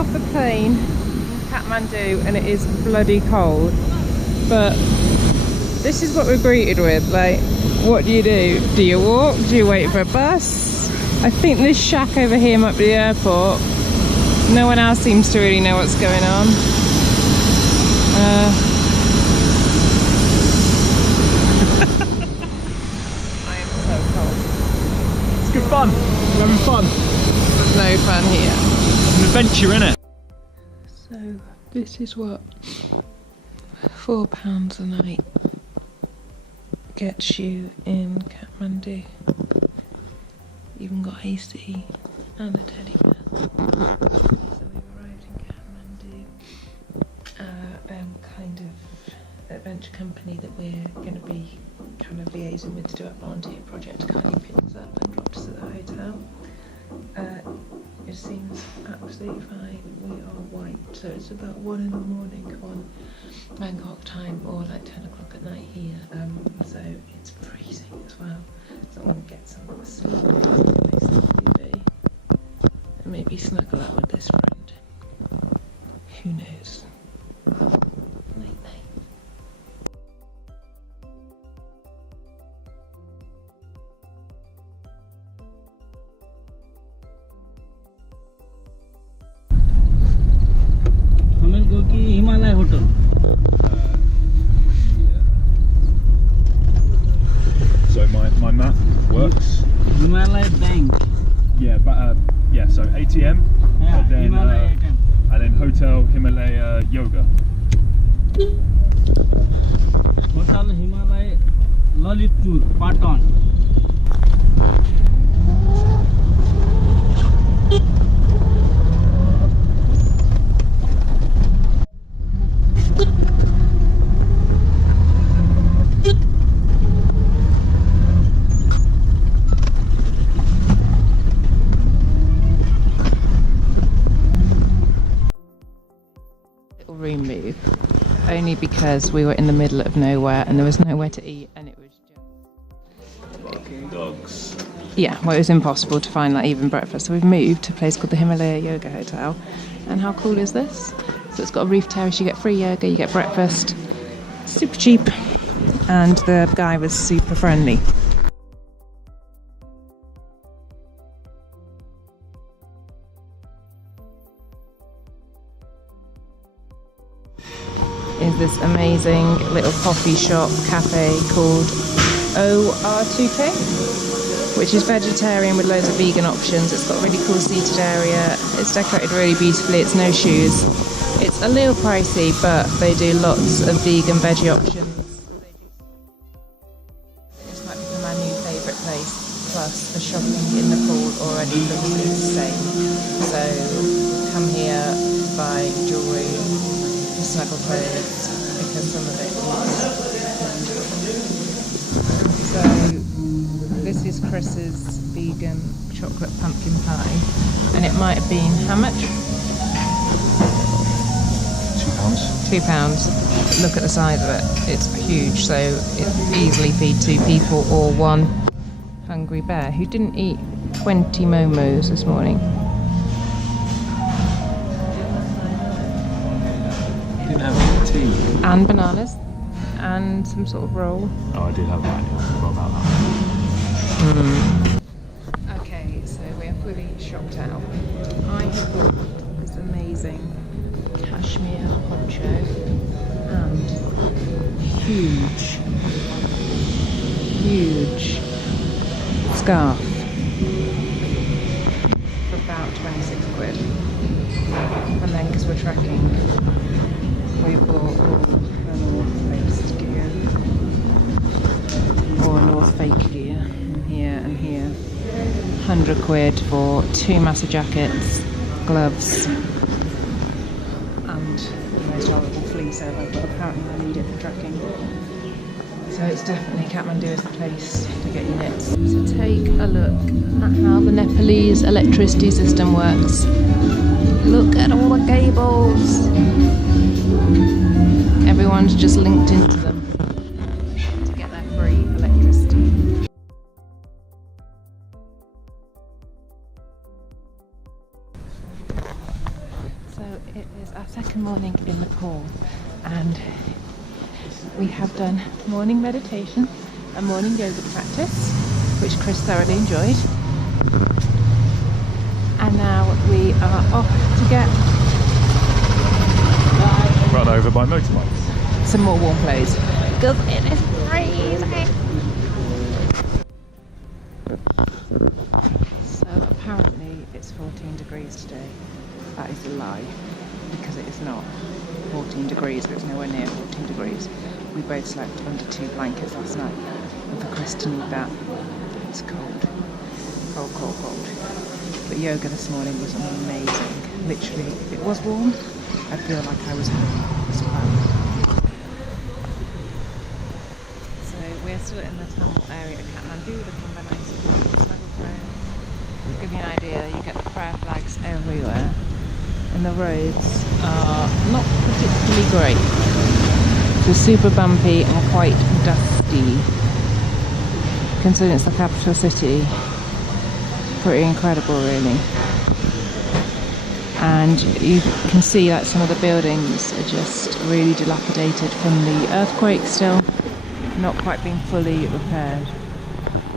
off the plane in Kathmandu and it is bloody cold, but this is what we're greeted with. Like, what do? Do you walk? Do you wait for a bus? I think this shack over here might be the airport. No one else seems to really know what's going on. I am so cold. It's good fun. We're having fun. There's no fun here. It's an adventure, innit? So this is what £4 a night gets you in Kathmandu. Even got AC and a teddy bear. So we've arrived in Kathmandu. Kind of adventure company that we're going to be kind of liaising with to do a volunteer project. Kindly picked us up and dropped us at the hotel. It seems absolutely fine. We are white, so it's about 1 in the morning on Bangkok time, or like 10 o'clock at night here. So it's freezing as well. So I'm going to get some sleep next to the TV and maybe snuggle up with this friend. Who knows? Night night. Himalaya Hotel. So my math works. Himalaya Bank. Yeah, but yeah. So ATM. Yeah, and then, Himalaya ATM. And then Hotel Himalaya Yoga. Hotel Himalaya Lalitpur, Patan. Room move, only because we were in the middle of nowhere and there was nowhere to eat, and it was just Fucking dogs. well, it was impossible to find like even breakfast. So we've moved to a place called the Himalaya Yoga Hotel. And how cool is this? So it's got a roof terrace, you get free yoga, you get breakfast, super cheap, and the guy was super friendly. Is this amazing little coffee shop cafe called OR2K, which is vegetarian with loads of vegan options. It's got a really cool seated area. It's decorated really beautifully. It's no shoes. It's a little pricey, but they do lots of vegan veggie options. This might become our new favourite place. Plus, the shopping in the pool already looks insane. So come here, buy jewellery, snuggle clothes, because some of it is. So this is Chris's vegan chocolate pumpkin pie, and it might have been how much? £2. Look at the size of it, it's huge, so it easily feed 2 people or one hungry bear who didn't eat 20 momos this morning. Didn't have any tea. And bananas and some sort of roll. Oh, I did have that. I forgot about that. Okay, so we're fully shopped out. I have got this amazing cashmere poncho and huge scarf for about 26 quid. And then, because we're trekking, we bought all the North Face gear, or North Fake gear, here and here. 100 quid for 2 massive jackets, gloves, and the most horrible fleece ever, but apparently I need it for trekking. So it's definitely Kathmandu is the place to get your knits. So take a look at how the Nepalese electricity system works. Look at all the cables. Everyone's just linked into them to get their free electricity. So it is our second morning in Nepal, and we have done morning meditation and morning yoga practice, which Chris thoroughly enjoyed. And now we are off to get Run over by motorbikes. some more warm clothes because it is freezing. So apparently it's 14 degrees today. That is a lie, because it is not 14 degrees, but it's nowhere near 14 degrees. We both slept under 2 blankets last night, and for Chris to need that, it's cold. Cold, cold, cold. But yoga this morning was amazing. Literally, if it was warm, I feel like I was home. It's fun. So we're still in the tunnel area at Kathmandu, looking for nice snuggle friends. To give you an idea, you get the prayer flags everywhere, and the roads are not particularly great. They're super bumpy and quite dusty. Considering it's the capital city, pretty incredible really. And you can see that some of the buildings are just really dilapidated from the earthquake still, not quite being fully repaired.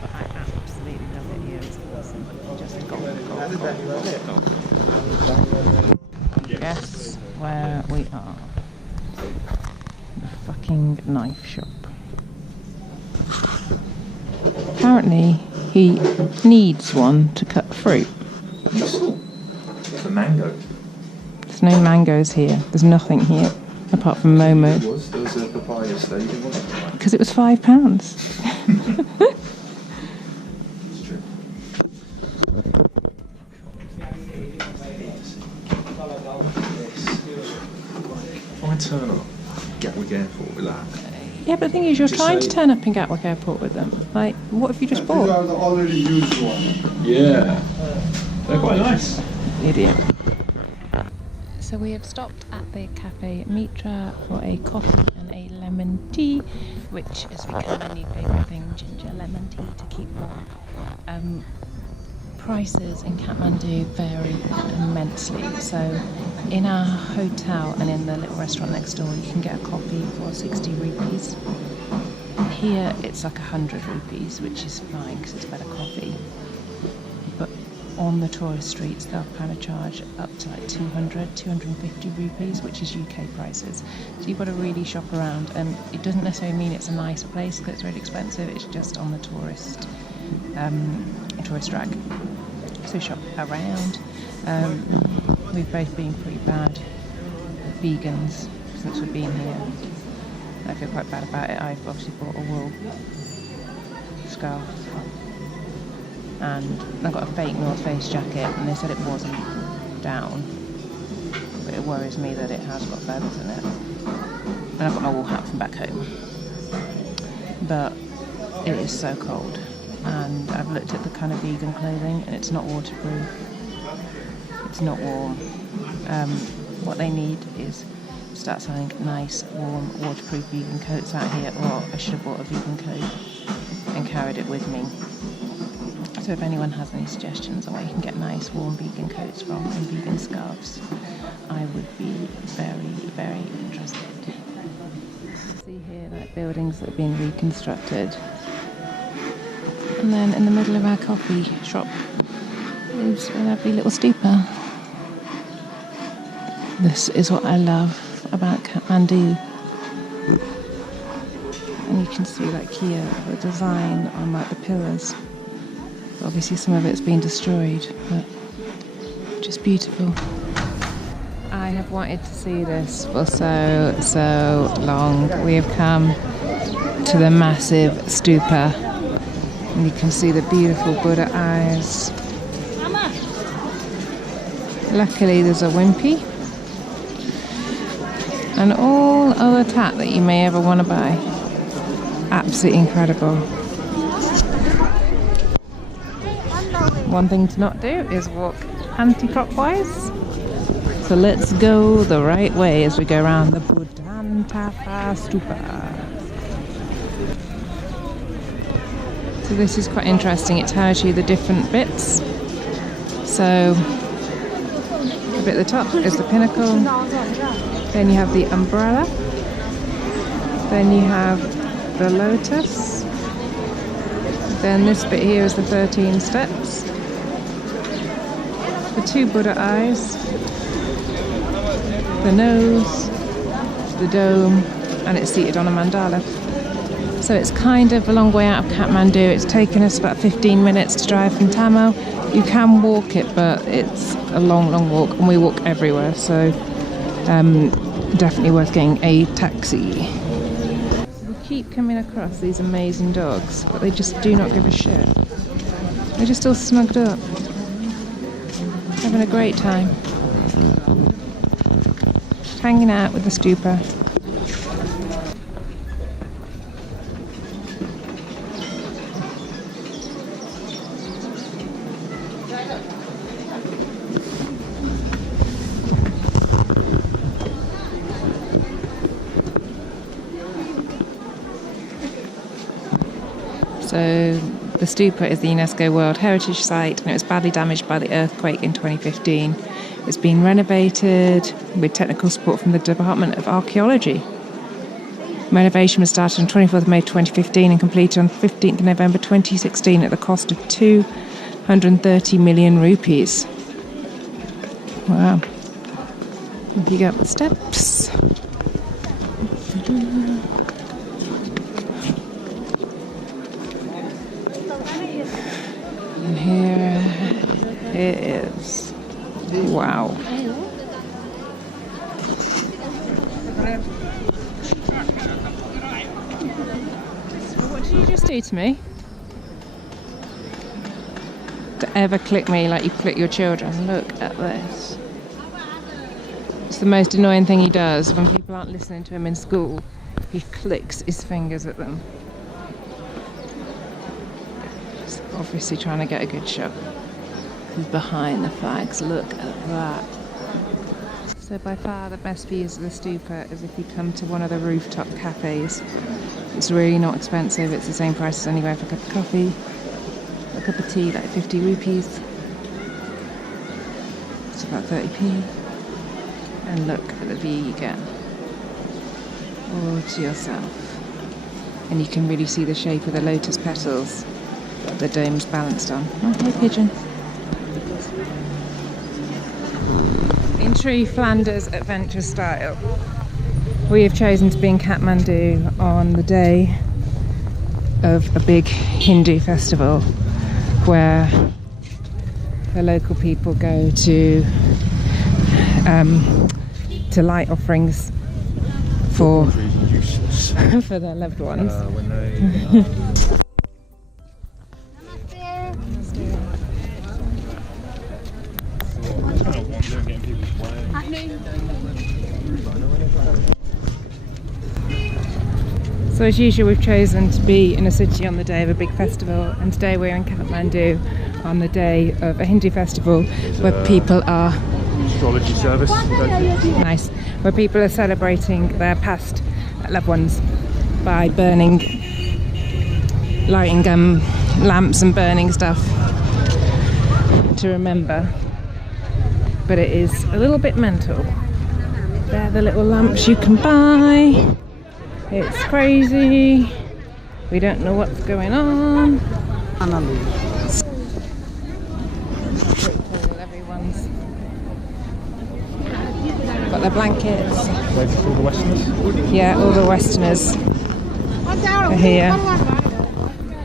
But I absolutely love it here, it's awesome. Just go. Guess where we are. The fucking knife shop. Apparently he needs one to cut fruit. For mango. There's no mangoes here. There's nothing here apart from Momo. There was a papaya stage, wasn't it? Because it was £5. It's true. If I turn up Gatwick Airport with that. Yeah, but the thing is, you're Just trying say- to turn up in Gatwick Airport with them. Like, what have you just These bought? are the already used one. Yeah. They're quite nice. Idiot. So we have stopped at the Cafe Mitra for a coffee and a lemon tea, which has become my new favourite thing, ginger lemon tea to keep warm. Prices in Kathmandu vary immensely. So in our hotel and in the little restaurant next door, you can get a coffee for 60 rupees. Here it's like 100 rupees, which is fine because it's better coffee. But on the tourist streets, they'll kind of charge up to like 200, 250 rupees, which is UK prices. So you've got to really shop around, and it doesn't necessarily mean it's a nice place because it's really expensive. It's just on the tourist track. So shop around. We've both been pretty bad vegans since we've been here. I feel quite bad about it. I've obviously bought a wool scarf, and I got a fake North Face jacket, and they said it wasn't down, but it worries me that it has got feathers in it. And I've got my wool hat from back home, but it is so cold. And I've looked at the kind of vegan clothing, and it's not waterproof, it's not warm. What they need is start selling nice, warm, waterproof vegan coats out here, or I should have bought a vegan coat and carried it with me. So if anyone has any suggestions on where you can get nice, warm vegan coats from and vegan scarves, I would be very, very interested. See here, like buildings that have been reconstructed. And then in the middle of our coffee shop is a lovely little stupa. This is what I love about Kathmandu. And you can see like here the design on like the pillars. Obviously some of it's been destroyed, but just beautiful. I have wanted to see this for so long. We have come to the massive stupa. And you can see the beautiful Buddha eyes. Luckily there's a wimpy. And all other tat that you may ever want to buy. Absolutely incredible. One thing to not do is walk anti-clockwise. So let's go the right way as we go around the Buddhantapa Stupa. So this is quite interesting. It tells you the different bits. So bit at the top is the pinnacle. Then you have the umbrella. Then you have the lotus. Then this bit here is the 13 steps. The 2 Buddha eyes. The nose. The dome. And it's seated on a mandala. So it's kind of a long way out of Kathmandu. It's taken us about 15 minutes to drive from Tamil. You can walk it, but it's a long, long walk, and we walk everywhere, so definitely worth getting a taxi. We keep coming across these amazing dogs, but they just do not give a shit. They're just all snugged up, having a great time, hanging out with the Stupa. So the Stupa is the UNESCO World Heritage Site, and it was badly damaged by the earthquake in 2015. It's been renovated with technical support from the Department of Archaeology. Renovation was started on 24th May 2015 and completed on 15th November 2016 at the cost of 230 million rupees. Wow. If you go up the steps. And here it is. Wow. What did you just do to me? To ever click me like you click your children. Look at this. It's the most annoying thing he does when people aren't listening to him in school. He clicks his fingers at them. He's obviously trying to get a good shot. He's behind the flags. Look at that. So by far the best views of the Stupa is if you come to one of the rooftop cafes. It's really not expensive. It's the same price as anywhere for a cup of coffee. A cup of tea, like 50 rupees. It's about 30p. And look at the view you get. All to yourself. And you can really see the shape of the lotus petals that the dome's balanced on. Oh, hey pigeon. In true Flanders adventure style, we have chosen to be in Kathmandu on the day of a big Hindu festival where the local people go to light offerings for for their loved ones. So as usual, we've chosen to be in a city on the day of a big festival, and today we're in Kathmandu on the day of a Hindu festival where people are Astrology service. nice, where people are celebrating their past loved ones by lighting lamps and burning stuff to remember. But it is a little bit mental. They're the little lamps you can buy. It's crazy. We don't know what's going on. Everyone's got their blankets. Wait for all the Westerners? Yeah, all the Westerners are here,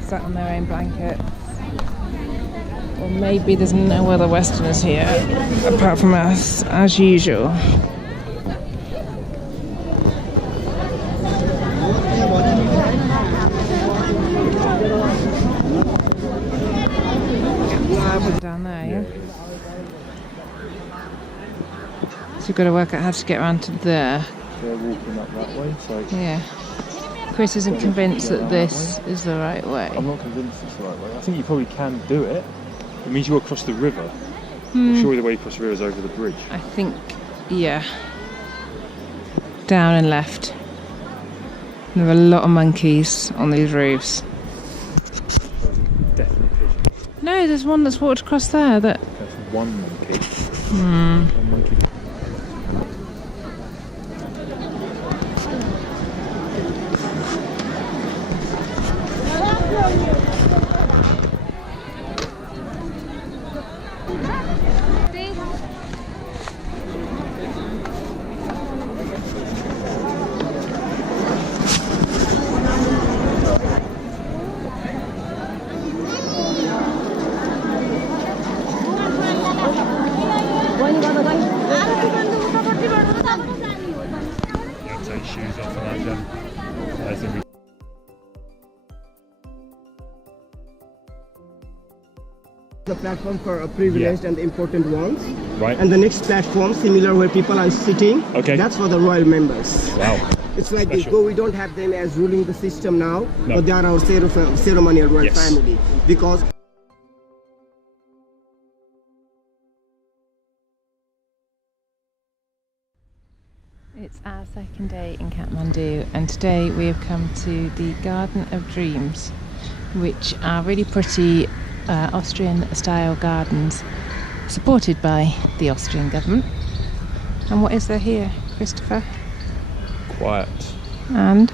sat on their own blankets. Or maybe there's no other Westerners here apart from us, as usual. Down there, yeah? So you've got to work out how to get around to there. They're walking up that way, so... Yeah. Chris isn't convinced that this is the right way. I'm not convinced it's the right way. I think you probably can do it. It means you go across the river. Surely the way across the river is over the bridge. I think, yeah. Down and left. There are a lot of monkeys on these roofs. Definitely pigeons. No, there's one that's walked across there that... That's one monkey. One monkey pleasure. Nice to meet you. The platform for privileged and important ones. Right. And the next platform, similar where people are sitting, Okay. that's for the royal members. Wow. It's like this, Special. though we don't have them as ruling the system now, No. but they are our ceremonial royal Yes. family. Because It's our second day in Kathmandu, and today we have come to the Garden of Dreams, which are really pretty Austrian-style gardens supported by the Austrian government. And what is there here, Christopher? Quiet. And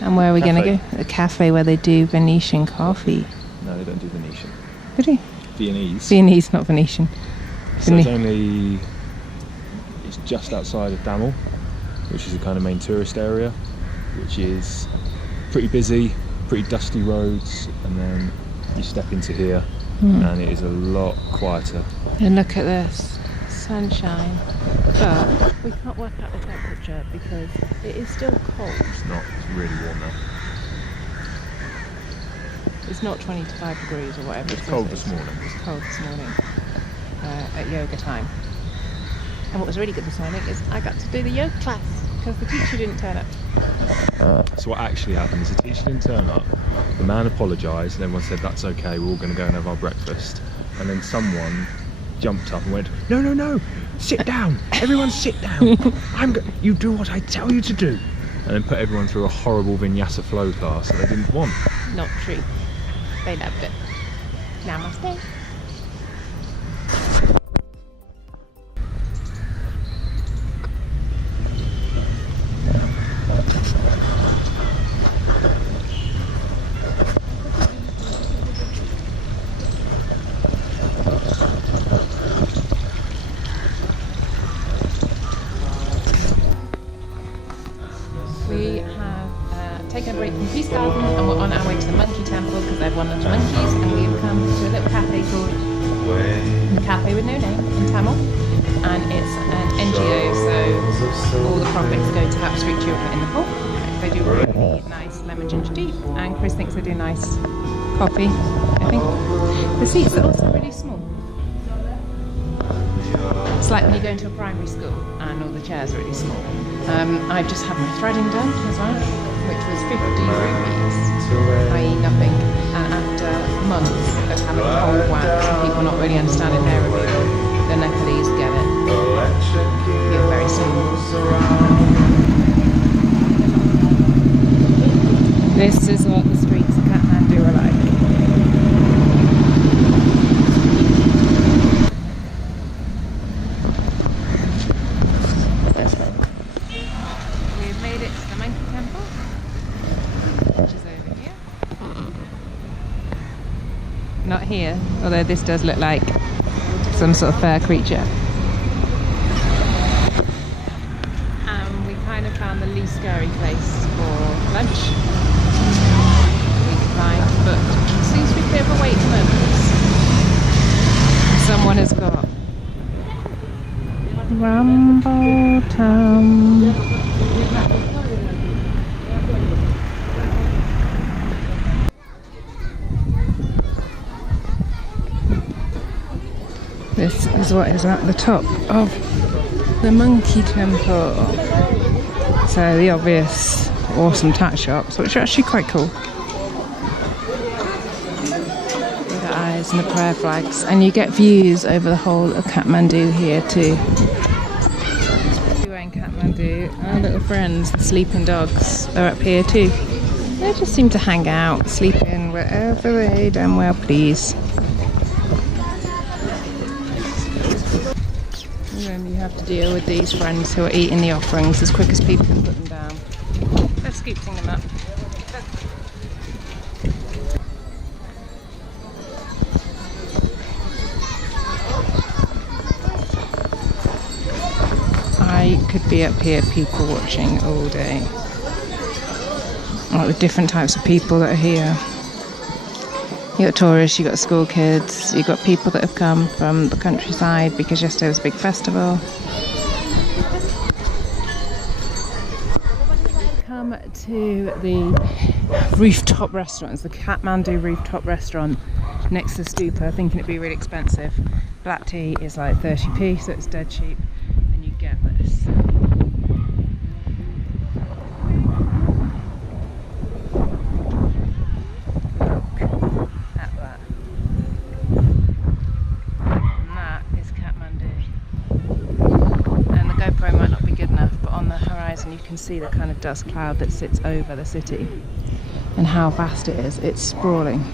where are we going to Cafe. go? A cafe where they do Venetian coffee. No, they don't do Venetian. Really? Viennese. Viennese, not Venetian. So it's just outside of Damel, which is the kind of main tourist area, which is pretty busy, pretty dusty roads, and then you step into here and it is a lot quieter. And look at this, sunshine. But we can't work out the temperature because it is still cold. It's not really warm now. It's not 25 degrees or whatever. It's cold this morning. It's cold this morning at yoga time. And what was really good this morning is I got to do the yoga class because the teacher didn't turn up. So what actually happened is the teacher didn't turn up, the man apologised and everyone said that's okay, we're all going to go and have our breakfast. And then someone jumped up and went, no, no, no, sit down, everyone sit down, you do what I tell you to do. And then put everyone through a horrible vinyasa flow class that they didn't want. Not true. They loved it. Namaste. We have taken a break from Peace Garden and we're on our way to the Monkey Temple because they've won the monkeys, and we have come to a little cafe called the Cafe with No Name in Tamil, and it's an NGO, so all the profits go to help street children in Nepal. They do really nice lemon ginger tea, and Chris thinks they do nice coffee, I think. The seats are also really small. It's like when you go into a primary school and all the chairs are really small. I've just had my threading done as well, which was 50 rupees, i.e. nothing. And after months of having cold wax and people not really understanding their review, the Nepalese get it. You're very small. This is what the streets of Kathmandu are like. We've made it to the Monkey Temple, which is over here. Not here, although this does look like some sort of fur creature. And we kind of found the least scary place for lunch we could find, but it seems to be a bit of a wait at the moment. Someone has got Rambo Town. This is what is at the top of the Monkey Temple. So the obvious awesome tat shops, which are actually quite cool. With the eyes and the prayer flags. And you get views over the whole of Kathmandu here too. Everywhere in Kathmandu, our little friends, the sleeping dogs, are up here too. They just seem to hang out, sleeping wherever they damn well please. And then you have to deal with these friends who are eating the offerings as quick as people can put them down. Let's keep them up. I could be up here people watching all day. Like the different types of people that are here. You got tourists, you got school kids, you got people that have come from the countryside because yesterday was a big festival. come to the rooftop restaurant. It's the Kathmandu rooftop restaurant next to Stupa, thinking it'd be really expensive. Black tea is like 30p, so it's dead cheap, and you get this. Look at that. And that is Kathmandu. And the GoPro might not be good enough, but on the horizon you can see the kind of dust cloud that sits over the city and how vast it is. It's sprawling,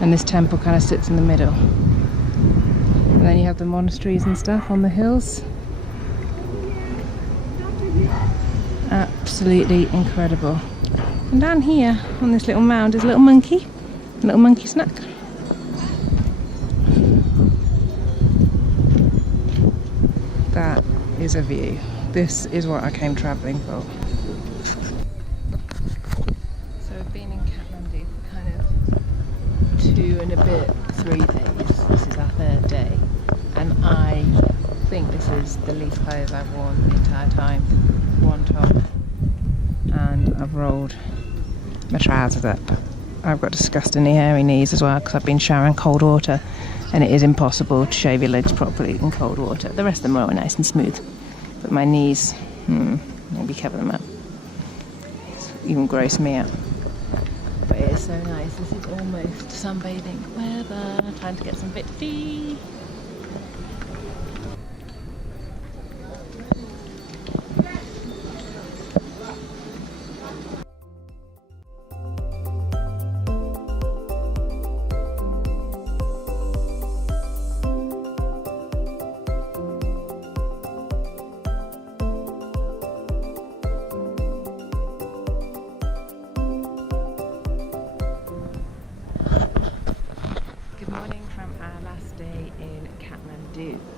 and this temple kind of sits in the middle, and then you have the monasteries and stuff on the hills. Absolutely incredible. And down here on this little mound is a little monkey snack. That is a view. This is what I came travelling for. So I've been in Kathmandu for kind of 2 and a bit, 3 days. This is our 3rd day. And I think this is the least clothes I've worn the entire time. One top. And I've rolled my trousers up. I've got disgustingly hairy knees as well because I've been showering cold water, and it is impossible to shave your legs properly in cold water. The rest of them are all nice and smooth, but my knees, maybe cover them up. It's even gross me out. But it is so nice. This is almost sunbathing weather. Time to get some bit tea.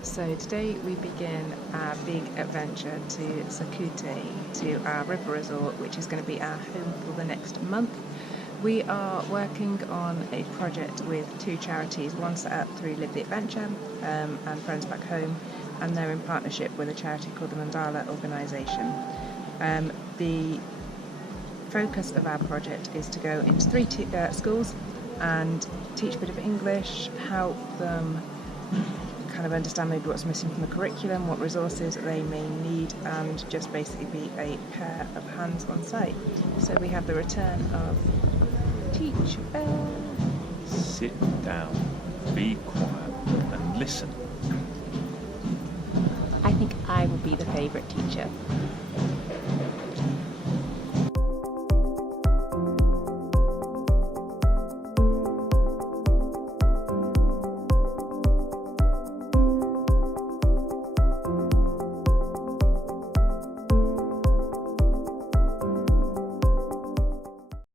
So today we begin our big adventure to Sakute, to our river resort, which is going to be our home for the next month. We are working on a project with 2 charities, one set up through Live the Adventure and Friends Back Home, and they're in partnership with a charity called the Mandala Organisation. The focus of our project is to go into 3 schools and teach a bit of English, help them kind of understand maybe what's missing from the curriculum, what resources they may need, and just basically be a pair of hands on site. So we have the return of Teacher Bear. Sit down, be quiet, and listen. I think I will be the favourite teacher.